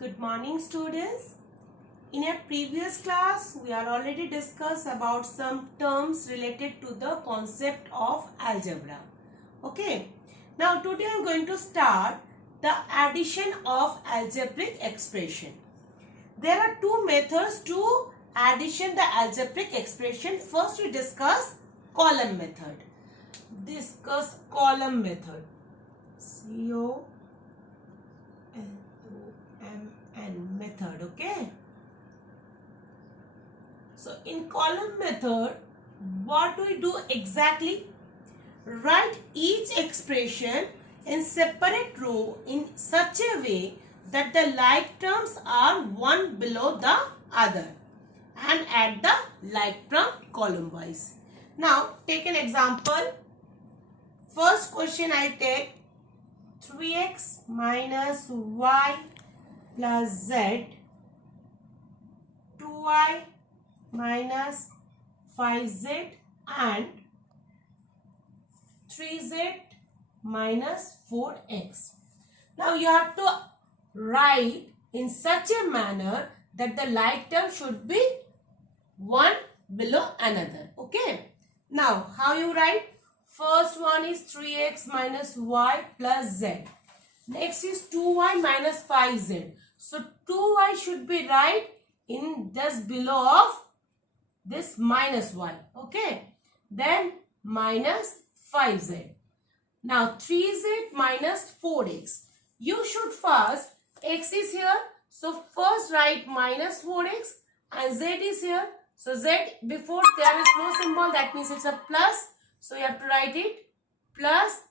Good morning, students. In a previous class, we are already discussed about some terms related to the concept of algebra. Okay. Now, today I am going to start the addition of algebraic expression. There are two methods to addition the algebraic expression. First, we discuss column method. Discuss column method. C-O-L-O-M-N method. Okay. So in column method, what do we do exactly? Write each expression in separate row in such a way that the like terms are one below the other and add the like term column wise. Now take an example. First question I take 3x minus y plus z, 2y minus 5z and 3z minus 4x. Now you have to write in such a manner that the like term should be one below another. Okay. Now how you write? First one is 3x minus y plus z. Next is 2y minus 5z. So 2y should be right in just below of this minus y. Okay. Then minus 5z. Now 3z minus 4x. You should first, x is here. So first write minus 4x and z is here. So z before there is no symbol, that means it's a plus. So you have to write it plus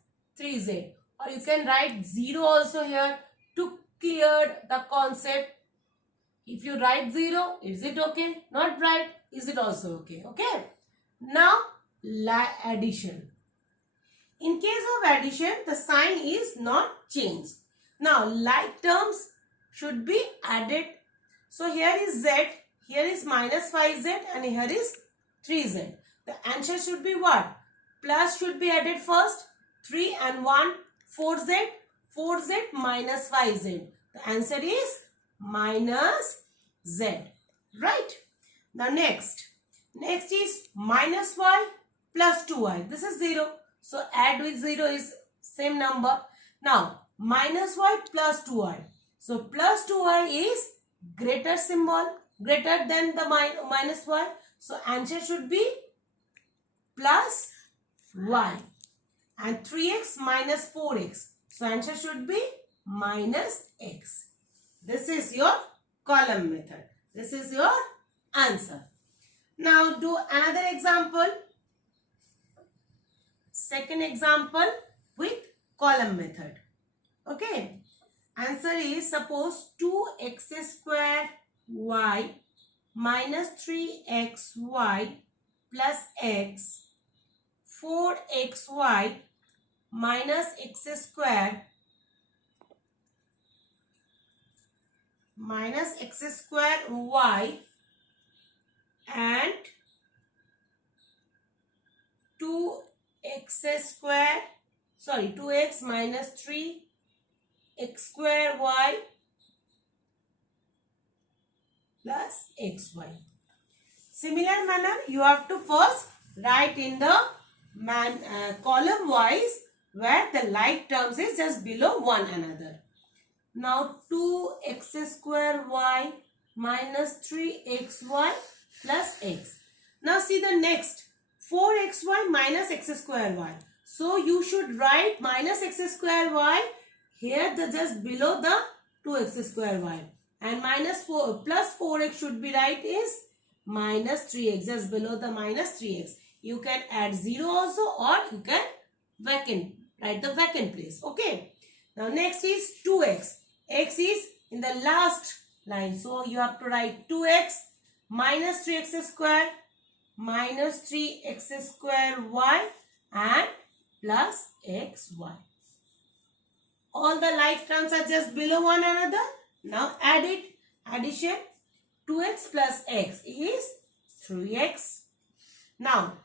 3z. Or you can write 0 also here to clear the concept. If you write 0, is it okay? Not write, is it also okay? Okay. Now addition. In case of addition, the sign is not changed. Now like terms should be added. So here is z, here is minus 5z and here is 3z. The answer should be what? Plus should be added first. 3 and 1, 4z, 4z minus 5z. The answer is minus z. Right? Now next is minus y plus 2y. This is 0. So add with 0 is same number. Now minus y plus 2y. So plus 2y is greater symbol, greater than the minus y. So answer should be plus y. And 3x minus 4x. So answer should be minus x. This is your column method. This is your answer. Now do another example. Second example with column method. Okay. Answer is suppose 2x square y minus 3xy plus x, 4xy minus x square minus x square y and 2x minus 3x square y plus xy. Similar manner, you have to first write in the column wise where the like terms is just below one another. Now 2x square y minus 3xy plus x. Now see the next 4xy minus x square y. So you should write minus x square y here the just below the 2x square y. And minus 4 plus 4x should be right is minus 3x just below the minus 3x. You can add 0 also or you can write the vacant place. Okay. Now next is 2x. X is in the last line. So you have to write 2x minus 3x square minus 3x square y and plus xy. All the like terms are just below one another. Now add it. Addition 2x plus x is 3x. Now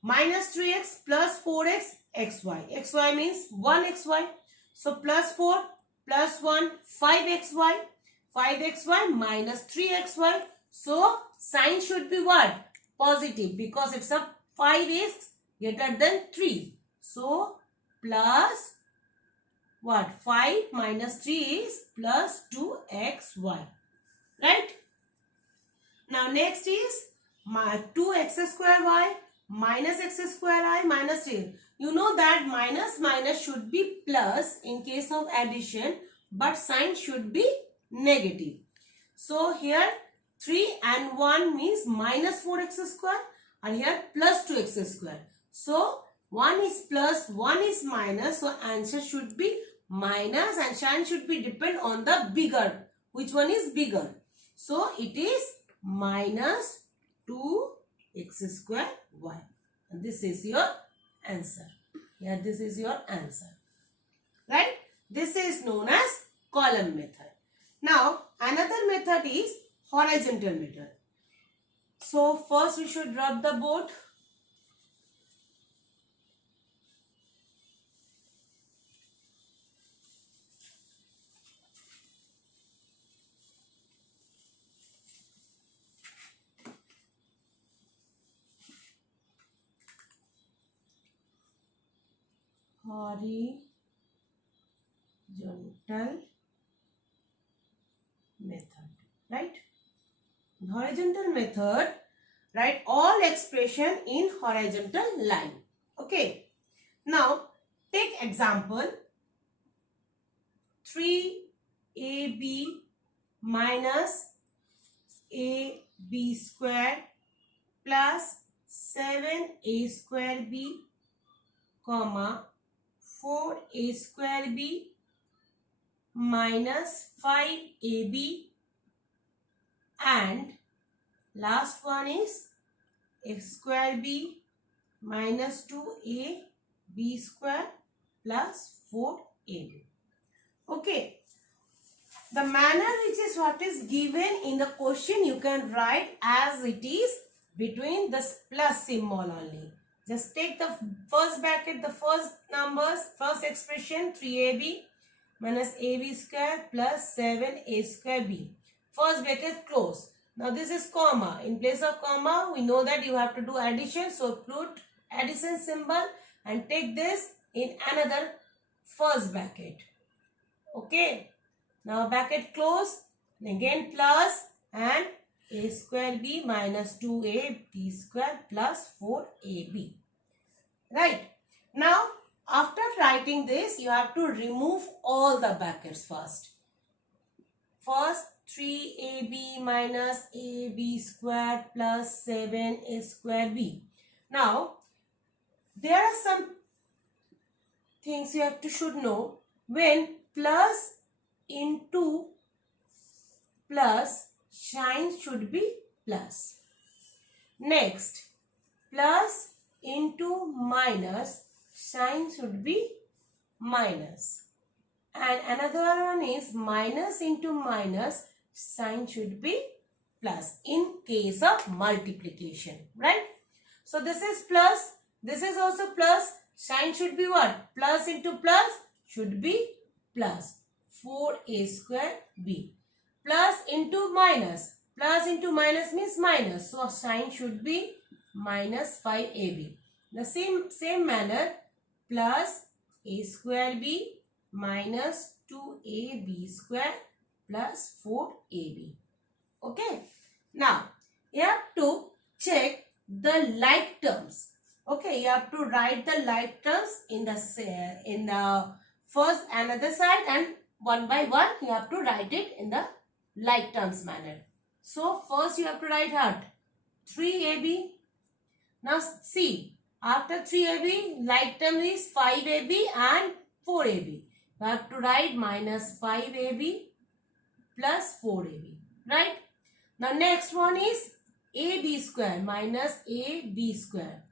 minus 3x plus 4x xy. Xy means 1xy. So plus 4 plus 1 5xy. 5xy minus 3xy. So sign should be what? Positive, because it's a 5 is greater than 3. So plus what? 5 minus 3 is plus 2xy. Right? Now next is my 2x square y minus x square I minus 3. You know that minus should be plus in case of addition, but sign should be negative. So here 3 and 1 means minus 4x square, and here plus 2x square. So 1 is plus, 1 is minus. So answer should be minus, and sign should be depend on the bigger. Which one is bigger? So it is minus 2x square y. And this is your answer. Yeah, this is your answer. Right? This is known as column method. Now, another method is horizontal method. So, first we should rub the board. Horizontal method, right? Horizontal method, write all expression in horizontal line. Okay. Now, take example 3ab minus ab square plus 7a square b, comma 4a square b minus 5ab, and last one is x square b minus 2ab square plus 4ab. Okay. The manner which is what is given in the question, you can write as it is between this plus symbol only. Just take the first bracket, the first numbers, first expression 3ab minus ab square plus 7a square b. First bracket close. Now this is comma. In place of comma, we know that you have to do addition. So put addition symbol and take this in another first bracket. Okay. Now bracket close. Again plus and a square b minus 2ab square plus 4ab. Right. Now after writing this, you have to remove all the brackets first. First 3ab minus ab square plus 7a square b. Now there are some things you have to should know. When plus into plus, sign should be plus. Next, plus into minus, sign should be minus. And another one is minus into minus, sign should be plus in case of multiplication, right? So this is plus, this is also plus, sign should be what? Plus into plus should be plus 4a square b. Plus into minus means minus, so sign should be minus 5ab. The same manner, plus a square b minus 2ab square plus 4ab. Okay. Now, you have to check the like terms. Okay, you have to write the like terms in the first another side, and one by one you have to write it in the like terms manner. So first you have to write what? 3ab. Now see, after 3ab, like term is 5ab and 4ab. You have to write minus 5ab plus 4ab. Right? Now next one is ab square minus ab square.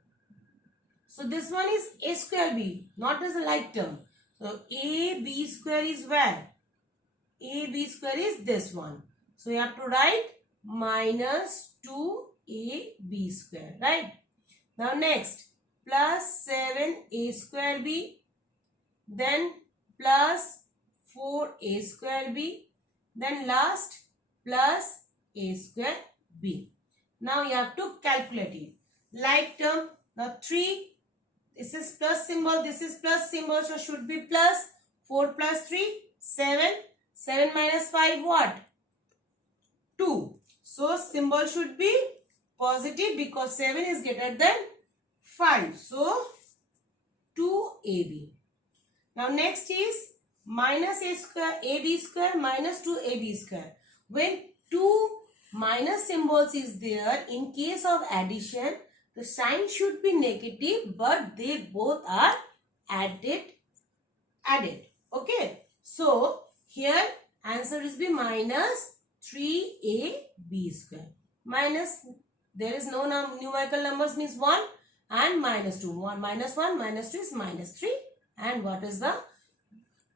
So this one is a square b, not as a like term. So ab square is where? ab square is this one. So you have to write minus 2ab square. Right? Now next, plus 7a square b, then plus 4a square b, then last plus a square b. Now you have to calculate it. Like term, now 3, this is plus symbol, this is plus symbol, so should be plus. 4 plus 3, 7. 7 minus 5, what? 2. So symbol should be positive because 7 is greater than 5. So 2ab. Now next is minus a square, ab square minus 2ab square. When two minus symbols is there, in case of addition, the sign should be negative, but they both are added. Okay. So here answer is be minus 3ab square. Minus, there is no numerical numbers, means 1 and minus 2. 1 minus 1 minus 2 is minus 3. And what is the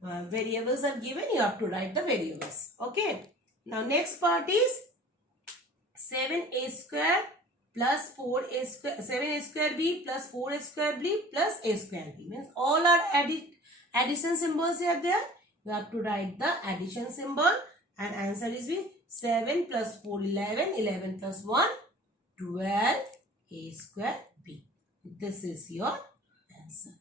variables are given? You have to write the variables. Okay. Now next part is 7a square plus 4a square, 7a square b plus 4a square b plus a square b. Means all are addition symbols are there. You have to write the addition symbol, and answer is be 7 plus 4, 11, 11 plus 1, 12 a square b. This is your answer.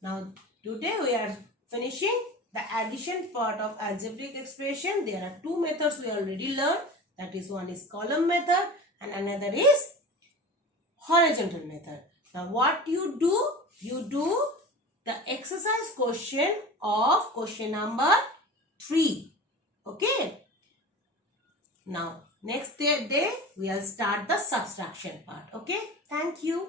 Now today we are finishing the addition part of algebraic expression. There are two methods we already learned. That is, one is column method and another is horizontal method. Now what you do? You do the exercise question of question number 3. Okay. Now next day we will start the subtraction part. Okay. Thank you.